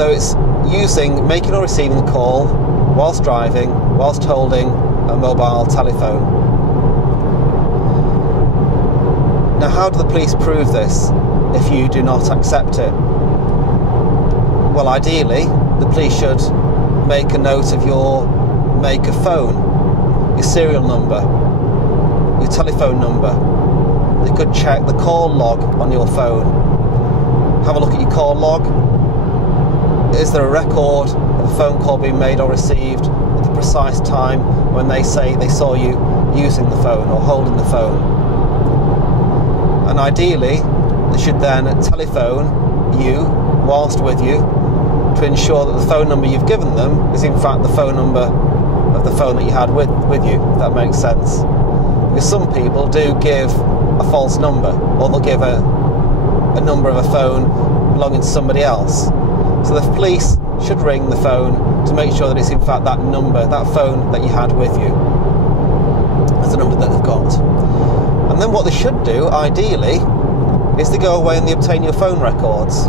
So it's making or receiving a call whilst driving, whilst holding a mobile telephone. Now, how do the police prove this if you do not accept it? Well, ideally, the police should make a note of your make of phone, your serial number, your telephone number. They could check the call log on your phone. Have a look at your call log. Is there a record of a phone call being made or received at the precise time when they say they saw you using the phone or holding the phone? And ideally, they should then telephone you whilst with you to ensure that the phone number you've given them is in fact the phone number of the phone that you had with you, if that makes sense. Because some people do give a false number, or they'll give a number of a phone belonging to somebody else. So the police should ring the phone to make sure that it's in fact that number, that phone that you had with you, as the number that they've got. And then what they should do, ideally, is to go away and they obtain your phone records.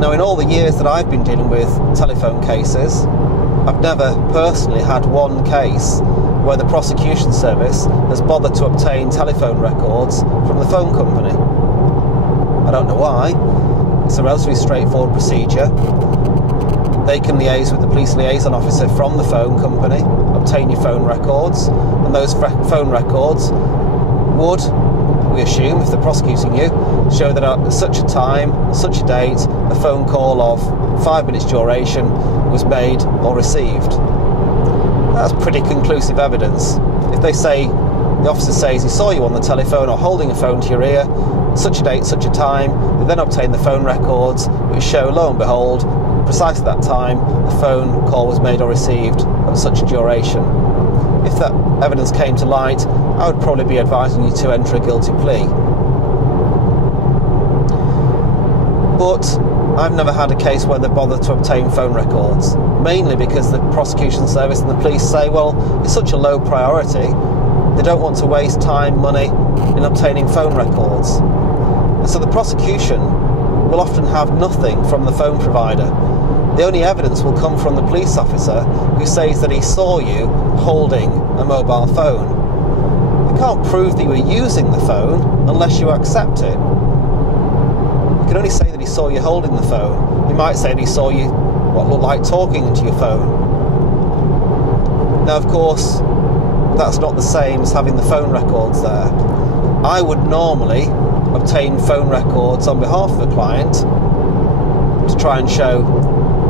Now, in all the years that I've been dealing with telephone cases, I've never personally had one case where the prosecution service has bothered to obtain telephone records from the phone company. I don't know why. It's a relatively straightforward procedure. They can liaise with the police liaison officer from the phone company, obtain your phone records, and those phone records would, we assume, if they're prosecuting you, show that at such a time, such a date, a phone call of 5 minutes duration was made or received. That's pretty conclusive evidence. If they say, the officer says he saw you on the telephone or holding a phone to your ear, such a date, such a time, they then obtain the phone records, which show, lo and behold, precisely that time, the phone call was made or received at such a duration. If that evidence came to light, I would probably be advising you to enter a guilty plea. But I've never had a case where they bother to obtain phone records, mainly because the prosecution service and the police say, well, it's such a low priority, they don't want to waste time, money in obtaining phone records. And so the prosecution will often have nothing from the phone provider. The only evidence will come from the police officer who says that he saw you holding a mobile phone. You can't prove that you were using the phone unless you accept it. You can only say that he saw you holding the phone. He might say that he saw you, what looked like talking into your phone. Now, of course, that's not the same as having the phone records there. I would normally obtain phone records on behalf of a client to try and show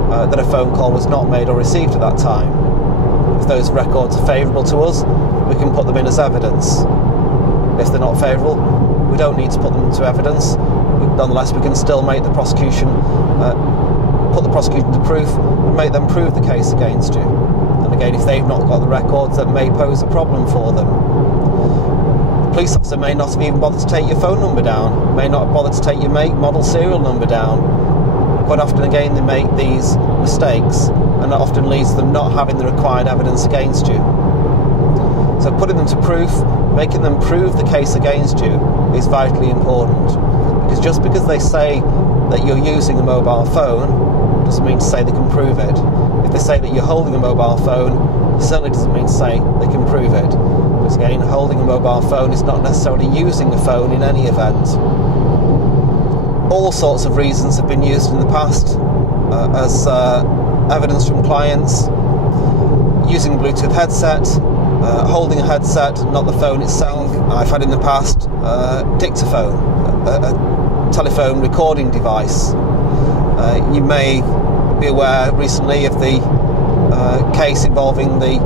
that a phone call was not made or received at that time. If those records are favourable to us, we can put them in as evidence. If they're not favourable, we don't need to put them into evidence. Nonetheless, we can still make the prosecution, put the prosecution to proof and make them prove the case against you. And again, if they've not got the records, that may pose a problem for them. The police officer may not have even bothered to take your phone number down, may not have bothered to take your make, model, serial number down. Quite often, again, they make these mistakes, and that often leads to them not having the required evidence against you. So putting them to proof, making them prove the case against you is vitally important. Because just because they say that you're using a mobile phone doesn't mean to say they can prove it. If they say that you're holding a mobile phone, it certainly doesn't mean to say they can prove it. Because again, holding a mobile phone is not necessarily using a phone in any event. All sorts of reasons have been used in the past as evidence from clients. Using a Bluetooth headset, holding a headset, not the phone itself. I've had in the past dictaphone, a telephone recording device. You may be aware recently of the case involving the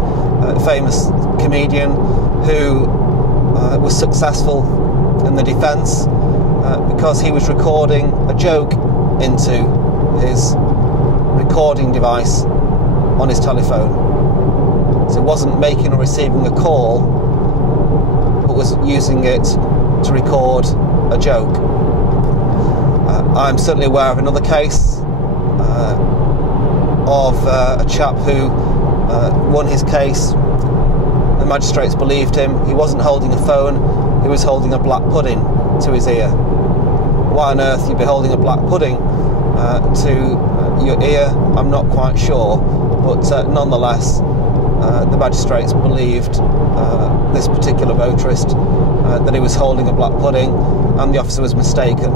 famous comedian who was successful in the defence because he was recording a joke into his recording device on his telephone. So it wasn't making or receiving a call, but was using it to record a joke. I'm certainly aware of another case of a chap who won his case. The magistrates believed him. He wasn't holding a phone, he was holding a black pudding to his ear. Why on earth you'd be holding a black pudding to your ear, I'm not quite sure, but nonetheless, the magistrates believed this particular motorist that he was holding a black pudding, and the officer was mistaken.